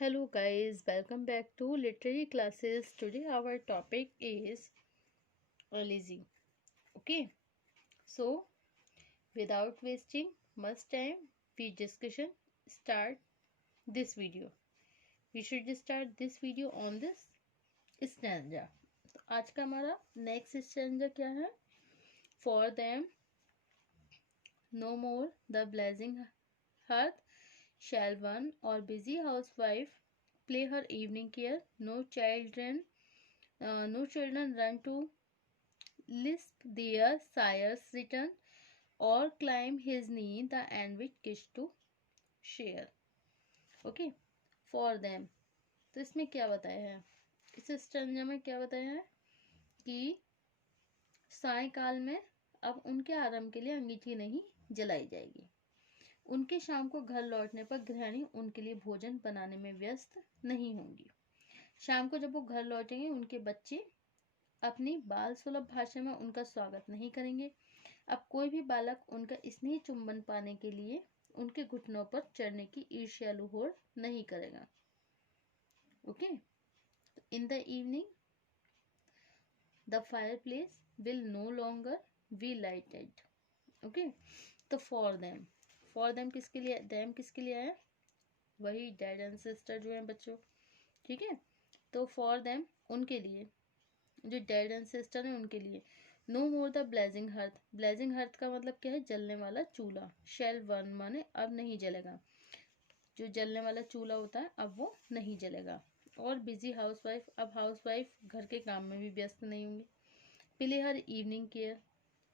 Hello guys, welcome back to literary classes. Today our topic is lazy. Okay, so without wasting much time, we discussion start this video. We should start this video on this stanza. तो आज का हमारा next stanza क्या है? For them, no more the blazing hearth shall one or busy housewife play her evening care. No children run to lisp their sire's return or climb his knee the envied kiss to share. Okay, for them. तो इसमें क्या बताया है, इस stanza में क्या बताया है कि सायकाल में अब उनके आराम के लिए अंगीठी नहीं जलाई जाएगी। उनके शाम को घर लौटने पर गृहिणी उनके लिए भोजन बनाने में व्यस्त नहीं होंगी। शाम को जब वो घर लौटेंगे उनके बच्चे अपनी बाल सुलभ भाषा में उनका स्वागत नहीं करेंगे। अब कोई भी बालक उनका स्नेह चुंबन पाने के लिए उनके घुटनों पर चढ़ने की ईर्ष्यालु होड़ नहीं करेगा। Okay, in the evening the fireplace will no longer be lighted. Okay, तो फॉर देम किसके लिए, देम किसके लिए है? वही डैड एंड सिस्टर जो है बच्चों। ठीक है, तो फॉर देम उनके लिए, जो डैड एंड सिस्टर है उनके लिए। No more the blazing hearth. Blazing hearth का मतलब क्या है? जलने वाला चूल्हा। शेल वन माने अब नहीं जलेगा। जो जलने वाला चूल्हा होता है अब वो नहीं जलेगा। और बिजी हाउसवाइफ, अब हाउसवाइफ घर के काम में भी व्यस्त नहीं होंगी। प्ले हर इवनिंग केयर।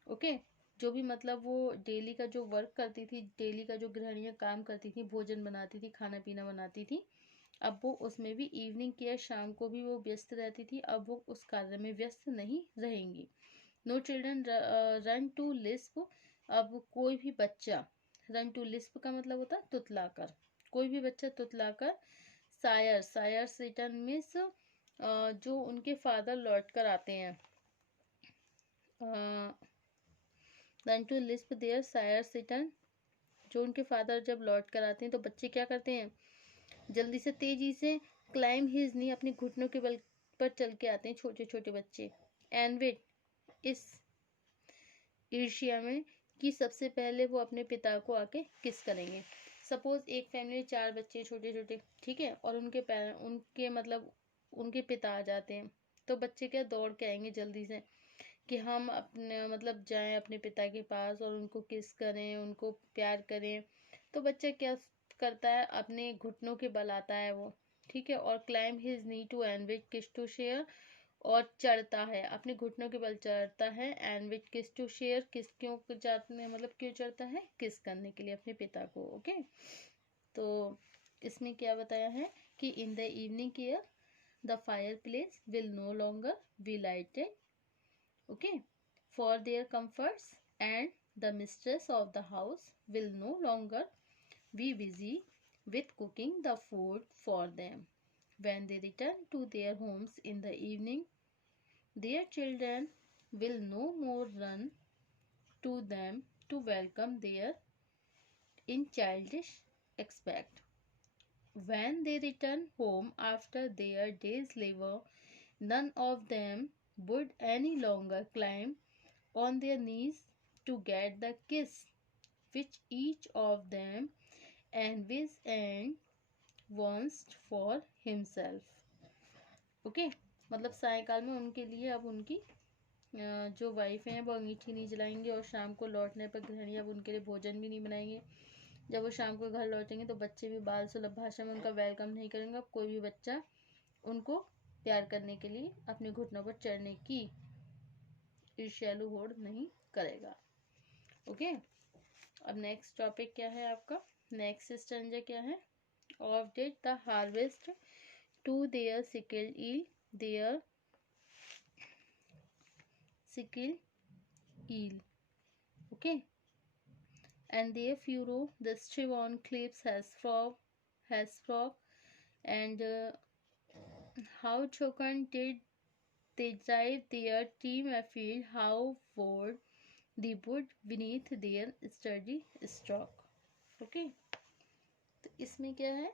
ओके, जो भी मतलब वो डेली का जो वर्क करती थी, डेली का जो गृहिणियाँ काम करती थी, भोजन बनाती थी, खाना पीना बनाती थी, अब वो उसमें भी इवनिंग केयर, शाम को भी वो व्यस्त रहती थी। अब वो उस कार्य में व्यस्त नहीं रहेंगी। No children run to lisp. अब कोई भी बच्चा, रन टू लिस्प का मतलब होता है तुतलाकर, कोई भी बच्चा तुतलाकर सायर्स रिटर्न मीन्स जो उनके फादर लौट कर आते हैं, run to lisp their sires return, जो उनके फादर जब लौट कर आते हैं तो बच्चे क्या करते हैं? जल्दी से तेजी से क्लाइम हिज नी, अपने घुटनों के बल पर चल के आते हैं छोटे छोटे बच्चे। एनविट, इस ईर्ष्या में कि सबसे पहले वो अपने पिता को आके किस करेंगे। सपोज एक फैमिली में 4 बच्चे छोटे छोटे, ठीक है, और उनके मतलब उनके पिता आ जाते हैं, तो बच्चे क्या दौड़ के आएंगे जल्दी से कि हम अपने मतलब जाएं अपने पिता के पास और उनको किस करें, उनको प्यार करें। तो बच्चा क्या करता है? अपने घुटनों के बल आता है वो, ठीक है, और climb his knee to and with kiss to share, और चढ़ता है, अपने घुटनों के बल चढ़ता है। And with kiss to share, kiss क्यों जाते हैं, मतलब क्यों चढ़ता है? किस करने के लिए अपने पिता को। ओके, तो इसमें क्या बताया है कि in the evening care the fireplace will no longer be lighted. Okay, for their comforts and the mistress of the house will no longer be busy with cooking the food for them. When they return to their homes in the evening, their children will no more run to them to welcome their in childish expect. When they return home after their day's labor, none of them would any longer climb on their knees to get the kiss which each of them envies and wants for himself. Okay, मतलब सायकाल में उनके लिए अब उनकी जो wife हैं वो अंगीठी नहीं जलाएंगे, और शाम को लौटने पर गृहिणी अब उनके लिए भोजन भी नहीं बनाएंगे। जब वो शाम को घर लौटेंगे तो बच्चे भी बाल सुलभ भाषा में उनका वेलकम नहीं करेंगे। अब कोई भी बच्चा उनको प्यार करने के लिए अपने घुटनों पर चढ़ने की ईर्ष्यालु होड़ नहीं करेगा। ओके, अब नेक्स्ट टॉपिक क्या है आपका? नेक्स्ट स्टैंजा क्या है? Oft did the harvest to their sickle yield, their sickle eel. Okay, and their furrow the Strivon clips has frog, and how chokan did they drive their team afield, how would the wood beneath their sturdy stroke. Okay, तो इसमें क्या है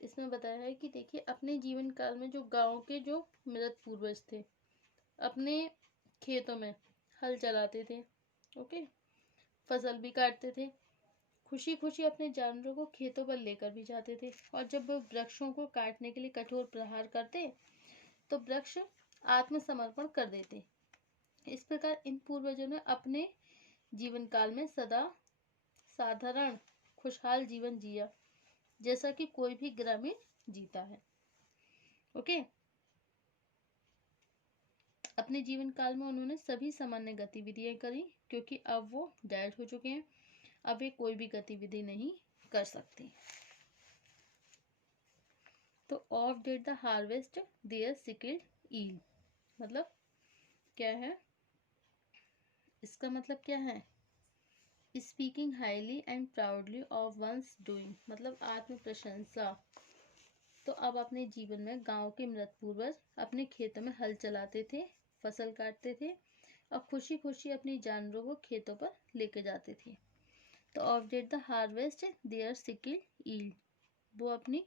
इसमें बताया है कि देखिए अपने जीवन काल में जो गांव के जो मृत पूर्वज थे अपने खेतों में हल चलाते थे, ओके, फसल भी काटते थे, खुशी खुशी अपने जानवरों को खेतों पर लेकर भी जाते थे, और जब वो वृक्षों को काटने के लिए कठोर प्रहार करते तो वृक्ष आत्मसमर्पण कर देते। इस प्रकार इन पूर्वजों ने अपने जीवन काल में सदा साधारण खुशहाल जीवन जिया, जैसा कि कोई भी ग्रामीण जीता है। ओके, अपने जीवन काल में उन्होंने सभी सामान्य गतिविधियां करी, क्योंकि अब वो डेड हो चुके हैं, अब वे कोई भी गतिविधि नहीं कर सकते। तो oft did the harvest their sickle yield, मतलब क्या है, इसका मतलब क्या है, speaking highly and proudly of one's doing, मतलब आत्म प्रशंसा। तो अब अपने जीवन में गांव के मृत पूर्वज अपने खेतों में हल चलाते थे, फसल काटते थे, और खुशी खुशी अपने जानवरों को खेतों पर लेके जाते थे। तो oft did the harvest their sickle yield, वो अपनी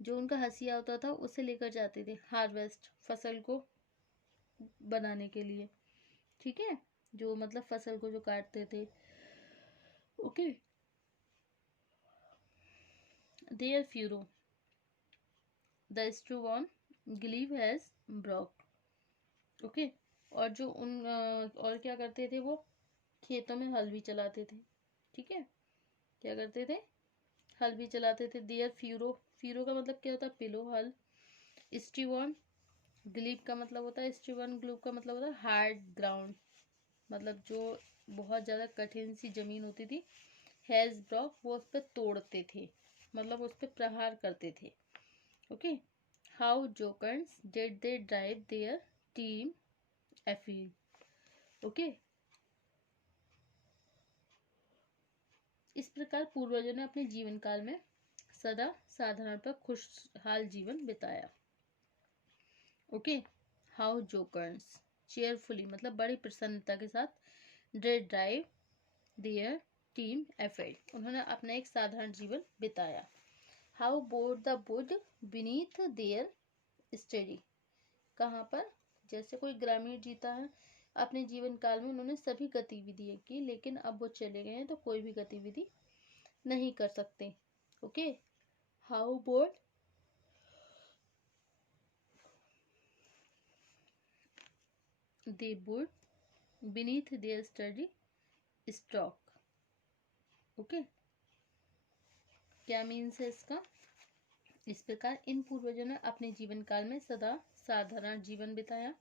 जो उनका हसिया होता था उसे लेकर जाते थे, हार्वेस्ट फसल को बनाने के लिए, ठीक है, जो मतलब फसल को जो काटते थे। Okay, their furrow the stubborn glebe has broke, okay, और जो उन और क्या करते थे, वो खेतों में हल भी चलाते थे, ठीक है, क्या करते थे, हल भी चलाते थे। देयर फ्यूरो, फ्यूरो का मतलब क्या होता है, पिलो, हल। स्टीवन ग्लीव का मतलब होता है, स्टीवन ग्लूव का मतलब होता है हार्ड ग्राउंड, मतलब जो बहुत ज़्यादा कठिन सी जमीन होती थी। हैज ब्रॉक, वो उस पर तोड़ते थे, मतलब उस पर प्रहार करते थे। Okay, how jocund did they drive their team afield, okay. इस प्रकार पूर्वजों ने अपने जीवन काल में सदा साधारण पर खुशहाल जीवन बिताया। ओके, हाउ जोकर्स चेयरफुली, मतलब बड़ी प्रसन्नता के साथ day drive their team effort, उन्होंने अपना एक साधारण जीवन बिताया। How board the wood beneath there study, कहाँ पर, जैसे कोई ग्रामीण जीता है अपने जीवन काल में उन्होंने सभी गतिविधियां की, लेकिन अब वो चले गए हैं तो कोई भी गतिविधि नहीं कर सकते। Okay, how board they would beneath there study stock, okay, क्या मीन्स है इसका। इस प्रकार इन पूर्वजों ने अपने जीवन काल में सदा साधारण जीवन बिताया,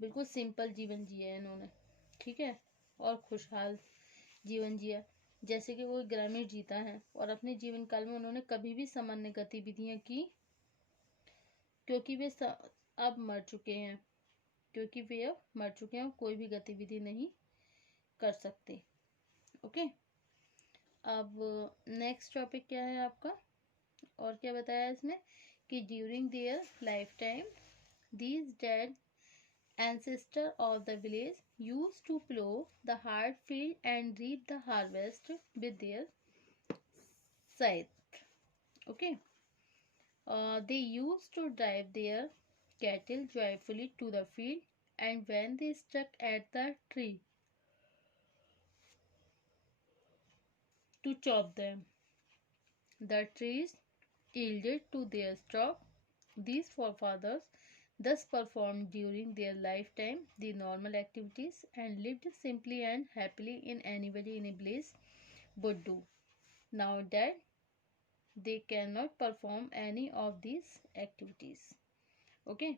बिल्कुल सिंपल जीवन जिया है इन्होंने, ठीक है, और खुशहाल जीवन जिया, जैसे कि वो ग्रामीण जीता है, और अपने जीवन काल में उन्होंने कभी भी सामान्य गतिविधियां की, क्योंकि वे अब मर चुके हैं, क्योंकि वे अब मर चुके हैं और कोई भी गतिविधि नहीं कर सकते। ओके, अब नेक्स्ट टॉपिक क्या है आपका, और क्या बताया इसमें कि during their life time these dead ancestor of the village used to plow the hard field and reap the harvest with their scythe. Okay, they used to drive their cattle joyfully to the field, and when they struck at the tree to chop them, the trees yielded to their stock. These forefathers thus performed during their lifetime the normal activities and lived simply and happily in anybody in a village would do. Now that they cannot perform any of these activities. Okay,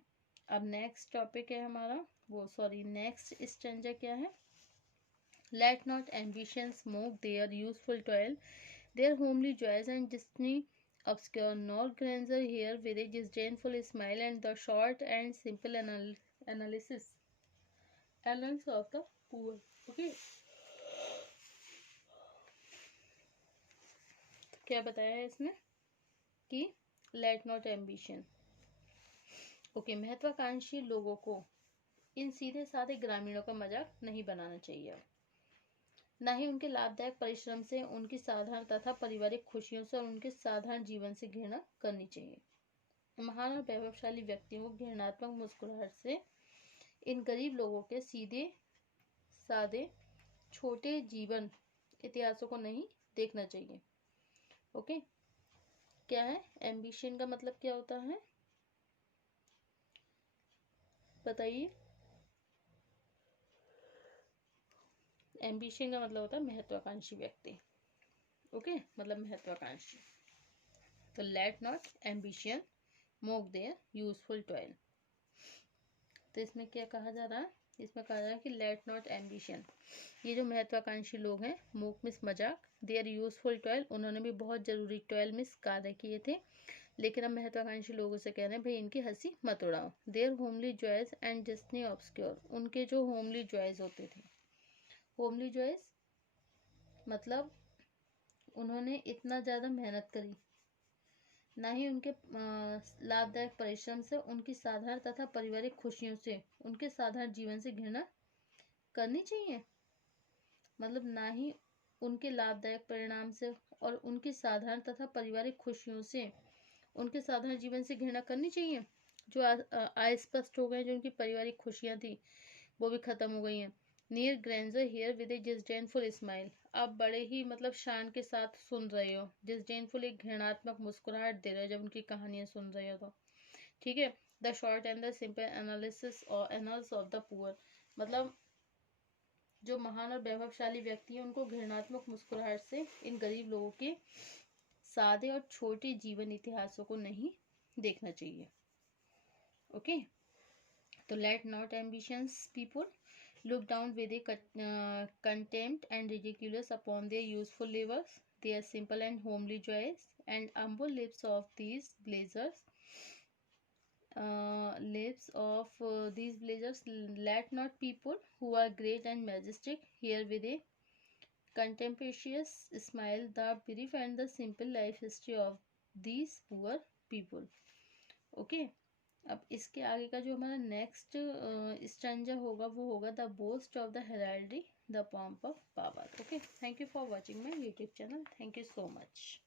अब next topic है हमारा, वो sorry next stanza क्या है, let not ambition smoke their useful toil, their homely joys and destiny obscure, nor grandeur here with disdainful smile and the short and simple analysis of the poor. Okay, तो क्या बताया है इसमें कि let not ambition, okay, महत्वाकांक्षी लोगों को इन सीधे साधे ग्रामीणों का मजाक नहीं बनाना चाहिए। ना ही उनके लाभदायक परिश्रम से, उनकी साधारण तथा पारिवारिक खुशियों से और उनके साधारण जीवन से घृणा करनी चाहिए। महान और वैभवशाली व्यक्तियों को घृणात्मक मुस्कुराहट से इन गरीब लोगों के सीधे सादे छोटे जीवन इतिहासों को नहीं देखना चाहिए। ओके, क्या है एम्बिशन का मतलब, क्या होता है बताइए। एम्बिशन का मतलब होता है महत्वाकांक्षी व्यक्ति। ओके, मतलब महत्वाकांक्षी। तो let not ambition mock their useful toil. तो इसमें क्या कहा जा रहा है, इसमें कहा जा रहा है कि लेट नॉट एम्बिशन, ये जो महत्वाकांक्षी लोग हैं, मूक मिस मजाक, देयर यूजफुल टॉयल, उन्होंने भी बहुत जरूरी टॉयल मिस कार्य किए थे, लेकिन अब महत्वाकांक्षी लोगों से कह रहे हैं भाई इनकी हंसी मत उड़ाओ। Their homely joys and destiny obscure, उनके जो होमली जॉयज होते थे, होमली जॉयज मतलब उन्होंने इतना ज़्यादा मेहनत करी, ना ही उनके लाभदायक परिश्रम से, उनकी साधारण तथा पारिवारिक खुशियों से, उनके साधारण जीवन से घृणा करनी चाहिए। मतलब ना ही उनके लाभदायक परिणाम से और उनकी साधारण तथा पारिवारिक खुशियों से, उनके साधारण जीवन से घृणा करनी चाहिए। जो अस्पष्ट हो गए, जो उनकी पारिवारिक खुशियां थी वो भी खत्म हो गई हैं। Nor grandeur hear with a disdainful smile, आप बड़े ही मतलब शान के साथ सुन रहे हो, डिसडेनफुल एक घृणात्मक मुस्कुराहट दे रहे हो जब उनकी कहानियां सुन रहे हो तो, ठीक है। The short and the simple analysis और एनालिस ऑफ द पुअर, मतलब जो महान और वैभवशाली व्यक्ति हैं उनको घृणात्मक मुस्कुराहट से इन गरीब लोगों के सादे और छोटे जीवन इतिहासों को नहीं देखना चाहिए। ओके, तो let not ambitions people look down with a contempt and ridiculous upon their useful labors, their simple and homely joys, and humble lips of these blazers. Let not people who are great and majestic hear with a contemptuous smile the brief and the simple life history of these poor people. Okay, अब इसके आगे का जो हमारा next stanza होगा वो होगा the boast of the heraldry the pomp of power. Okay, thank you for watching my YouTube channel, thank you so much.